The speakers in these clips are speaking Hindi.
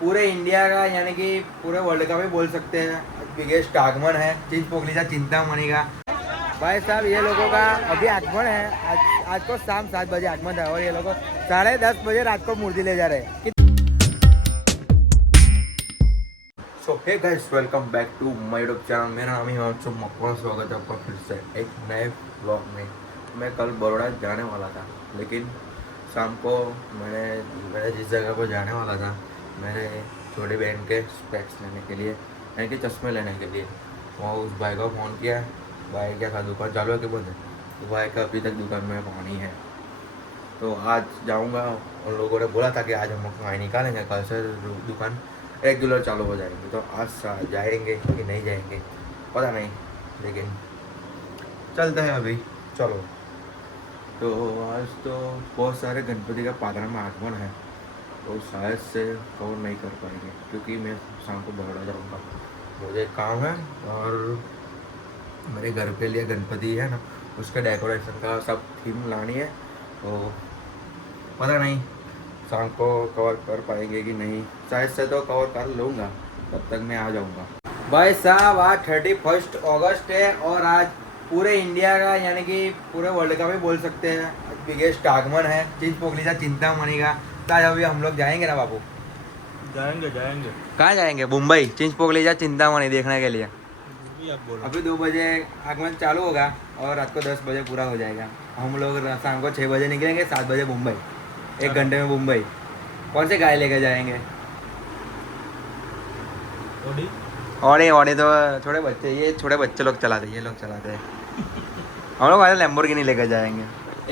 पूरे इंडिया का यानी कि पूरे वर्ल्ड का भी बोल सकते हैं बिगेस्ट आगमन है चिंचपोकलीचा चिंतामणि का। भाई साहब ये लोगों का अभी आगमन है। आज को शाम 7 बजे आगमन है और ये लोग 10:30 बजे रात को मूर्ति ले जा रहे हैं। So hey guys, welcome back to my YouTube channel. मेरा नाम है हिमांशु मकवाना। स्वागत है आपका फिर से एक नए व्लॉग में। मैं कल बड़ौदा जाने वाला था, लेकिन शाम को मैंने जिस जगह को जाने वाला था मेरे छोटी बहन के स्पेक्स लेने के लिए, यानी कि चश्मे लेने के लिए, वहाँ उस भाई को फ़ोन किया। भाई क्या था, दुकान चालू है कि बंद है? तो भाई का अभी तक दुकान में पानी है। तो आज जाऊँगा। उन लोगों ने बोला था कि आज हम पानी निकालेंगे, कल से दुकान रेगुलर चालू हो जाएंगे। तो आज जाएंगे कि नहीं जाएंगे पता नहीं, लेकिन चलते हैं अभी। चलो। तो आज तो बहुत सारे गणपति का पादरा में आगमन है, तो शायद से कवर नहीं कर पाएंगे क्योंकि मैं शाम को बड़ौदा जाऊँगा। मुझे काम है और मेरे घर के लिए गणपति है ना, उसके डेकोरेशन का सब थीम लानी है। तो पता नहीं शाम को कवर कर पाएंगे कि नहीं। शायद से तो कवर कर लूँगा, तब तक मैं आ जाऊँगा। भाई साहब आज 31 अगस्त है और आज पूरे इंडिया का यानी कि पूरे वर्ल्ड का भी बोल सकते हैं बिगेस्ट आगमन है चिंचपोकलीचा चिंतामणि का। तो आज अभी हम लोग जाएंगे ना बाबू? जाएंगे। कहाँ जाएंगे? मुंबई चिंचपोकलीचा चिंतामणि देखने के लिए। आप बोलो। अभी 2 बजे आगमन चालू होगा और रात को 10 बजे पूरा हो जाएगा। हम लोग शाम को 6 बजे निकलेंगे, 7 बजे मुंबई। 1 घंटे में मुंबई। कौन से गाय लेके जाएंगे? ऑडी तो छोटे बच्चे, ये छोटे बच्चे लोग चलाते हैं, ये लोग चलाते हैं। हम लोग लैम्बोर्गिनी लेकर जाएंगे।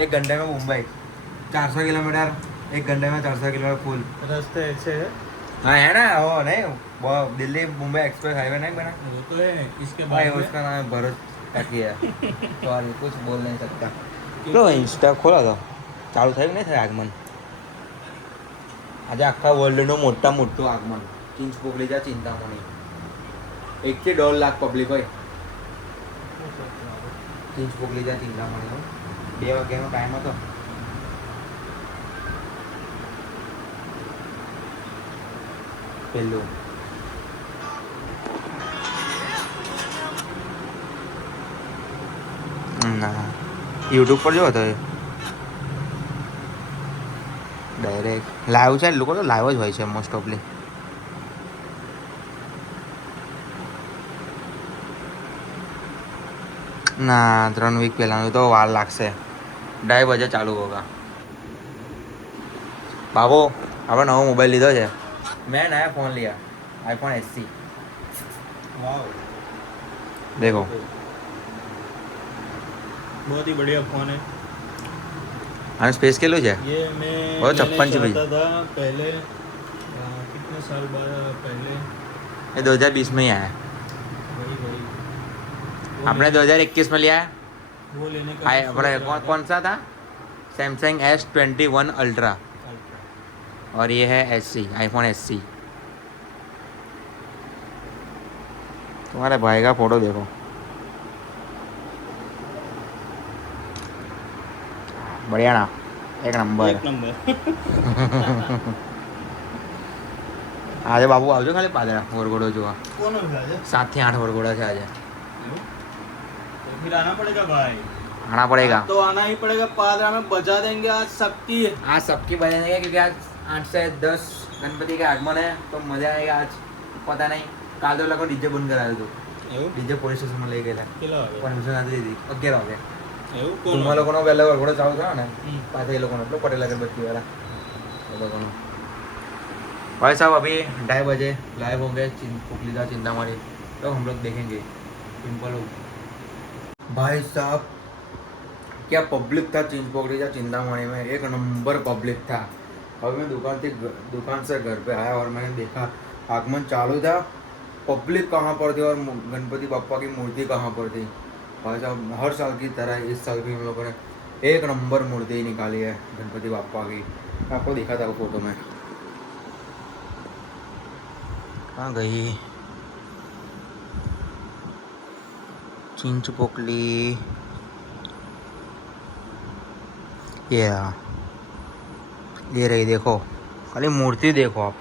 1 घंटे में मुंबई, 400 किलोमीटर। 1 घंटे में 400 किलोमीटर फुल रास्ते ऐसे है। हाँ है ना, वो नहीं वो दिल्ली मुंबई एक्सप्रेस हाईवे नहीं बना? वो तो है। इसके भाई बाद उसका नाम भरत टाकिया। सॉरी, कुछ बोल नहीं सकता। तो इंस्टा खोला था, ચાલુ થયું નહીં થાય આગમન? આજે આખા વર્લ્ડનું મોટું આગમન ચિંચપોકલીचा चिंतामणी। 1 થી 1.5 લાખ પબ્લિક હોય ચિંચપોકલીचा चिंतामणीનો। 2 વાગ્યાનો ટાઈમ હતો। પહેલું ના યુટ્યુબ પર જો હતો ડાયરેક્ટ લાઈવ છે। લોકો તો લાઈવ જ હોય છે મોસ્ટ ઓફલી। ના 3 વીક પહેલાંનું તો વાર લાગશે। 2:30 બજે ચાલુ હોगा। બાબુ આપણે નવો મોબાઈલ લીધો છે। મેં नया फ़ोन लिया, iPhone SE। वाह, देखो बहुत ही बढ़िया फोन है आने स्पेस के लो है ये। मैं और मैंने 56 GB चाहता था पहले, कितने साल बाद पहले। ये 2020 में ही आया है। वही आपने 2021 में लिया है। वो लेने का अपने कौन सा था? सैमसंग S21 अल्ट्रा और ये है SE, iPhone SE। तुम्हारे भाई का फोटो देखो, बढ़िया ना, एक नंबर। આજે બાબુ આવજો ખાલી પાદરા વરઘોડો જોવા। कौन है? 7 થી 8 વરઘોડા છે આજે। तो फिर आना पड़ेगा भाई। आना पड़ेगा तो आना ही पड़ेगा। पादरा में बजा देंगे आज सबकी। आज सबकी बजाएंगे क्योंकि आज 8 से 10 गणपति का आगमन है, तो मजा आएगा आज। पता नहीं काल तो लोग डीजे बंद कराया तो डीजे पुलिस स्टेशन में ले गए परमिशन आती थी 11 वागे। तुम्हारा लोगों पहले वरघोड़ो चालू था ना, पास ये लोगों ने पटेल अगरबत्ती वाला लोगों। भाई साहब अभी 2:30 बजे लाइव होंगे चिंचपोकलीचा चिंतामणि, तो हम लोग देखेंगे। सिंपल हो भाई साहब, क्या पब्लिक था चिंचपोकलीचा चिंतामणि में। 1 नंबर पब्लिक था। अभी मैं दुकान से घर पे आया और मैंने देखा आगमन चालू था, पब्लिक कहाँ पर थी और गणपति बप्पा की मूर्ति कहाँ पर थी। भाई साहब हर साल की तरह इस साल भी हम लोगों ने 1 नंबर मूर्ति निकाली है गणपति बप्पा की। आपको दिखा था वो फोटो में। कहाँ गई चिंचपोकली? ये रही, देखो खाली मूर्ति देखो आप।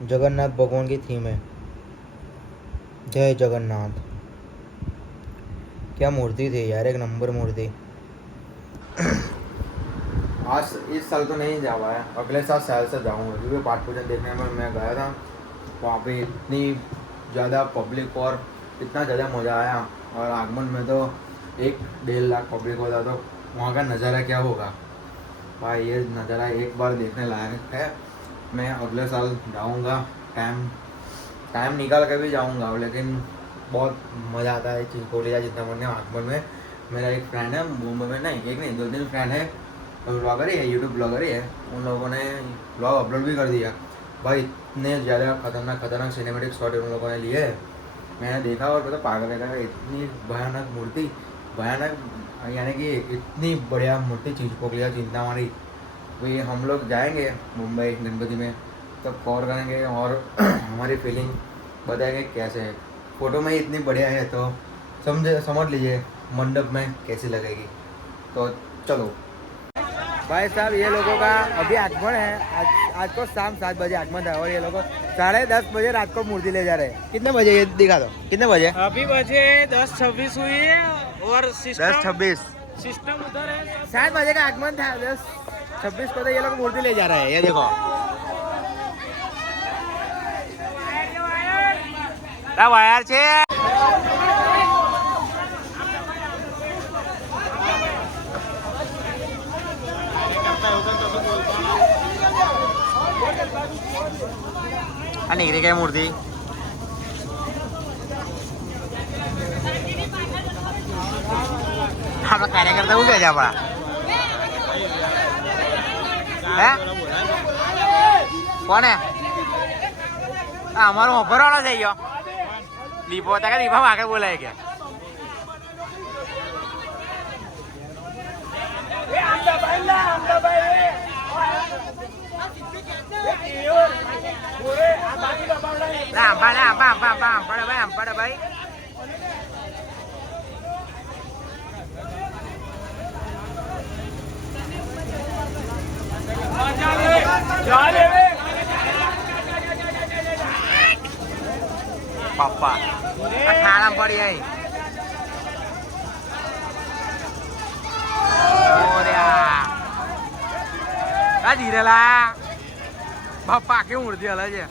जगन्नाथ भगवान की थीम है। जय जगन्नाथ। क्या मूर्ति थी यार, एक नंबर मूर्ति। आज इस साल तो नहीं जा पाया, अगले साल शायद से जाऊँगा, क्योंकि पाठ पूजन देखने में मैं गया था। वहाँ पे इतनी ज़्यादा पब्लिक और इतना ज़्यादा मज़ा आया। और आगमन में तो 1-1.5 लाख पब्लिक होता, तो वहाँ का नज़ारा क्या होगा भाई। ये नज़ारा एक बार देखने लायक है। मैं अगले साल जाऊँगा, टाइम निकाल के भी जाऊँगा, लेकिन बहुत मज़ा आता है चिंचपोकली चिंतामणी आगमन में। मेरा एक फ्रेंड है मुंबई में, नहीं एक नहीं 2-3 फ्रेंड है, ब्लॉगर ही है, यूट्यूब ब्लॉगर ही है। उन लोगों ने ब्लॉग अपलोड भी कर दिया भाई। इतने ज़्यादा खतरनाक सिनेमेटिक शॉट उन लोगों ने लिए है, मैंने देखा। और पता पागल है, इतनी भयानक मूर्ति, भयानक यानी कि इतनी बढ़िया मूर्ति चिंचपोकली चिंतामणी। भाई हम लोग जाएंगे मुंबई गणपति में, तब कवर करेंगे और हमारी फीलिंग बताएंगे कैसे है। फ़ोटो में ही इतनी बढ़िया है तो समझ लीजिए मंडप में कैसी लगेगी। तो चलो भाई साहब, ये लोगों का अभी आगमन है। आज को शाम 7 बजे आगमन है और ये लोगों 10:30 बजे रात को मूर्ति ले जा रहे हैं। कितने बजे ये दिखा दो, कितने बजे? अभी बजे 10:26 हुई है और 10:26 सिस्टम उधर है। 7 बजे का आगमन था, 10:26 को तो ये लोग मूर्ति ले जा रहे हैं। ये देखो वायर છે। આ નીકળી ગઈ મૂર્તિ। આપણા કાર્યકર્તા શું કહે છે આપણા? હે કોને? અમારો હોફરવાળો થઈ ગયો દીપો હતા કે દીપા આગળ બોલાય ગયા। આમ પડે ભાઈ। પપ્પા ખાડા પડી આવી। ધીરેલા બાપા આખી મૂર્તિ હલે છે।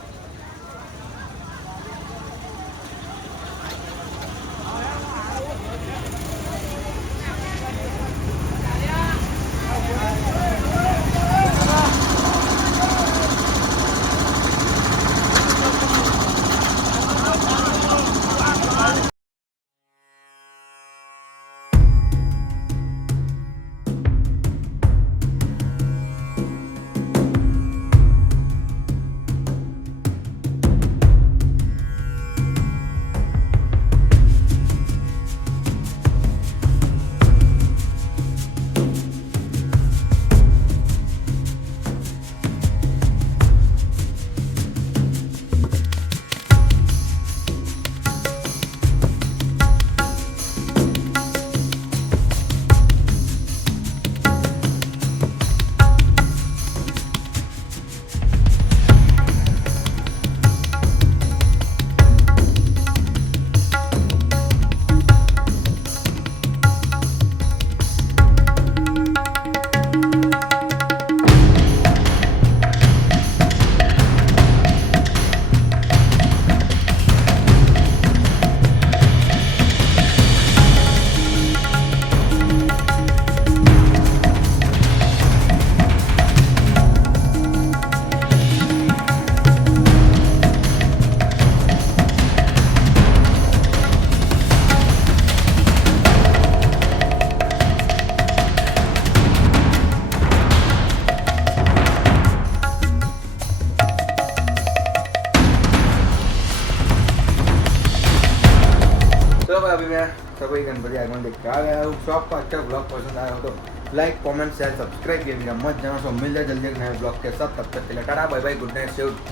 अभी मैं सभी गणपति आगमन देख के आ गया हूँ। तो आपको अच्छा ब्लॉग पसंद आया हो तो लाइक कमेंट शेयर सब्सक्राइब कीजिएगा मत जाना। तो मिल जाए जल्दी एक नए ब्लॉग के साथ, तब तक के लिए tata bye bye, good night,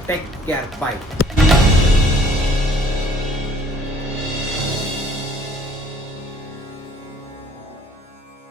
take care, bye.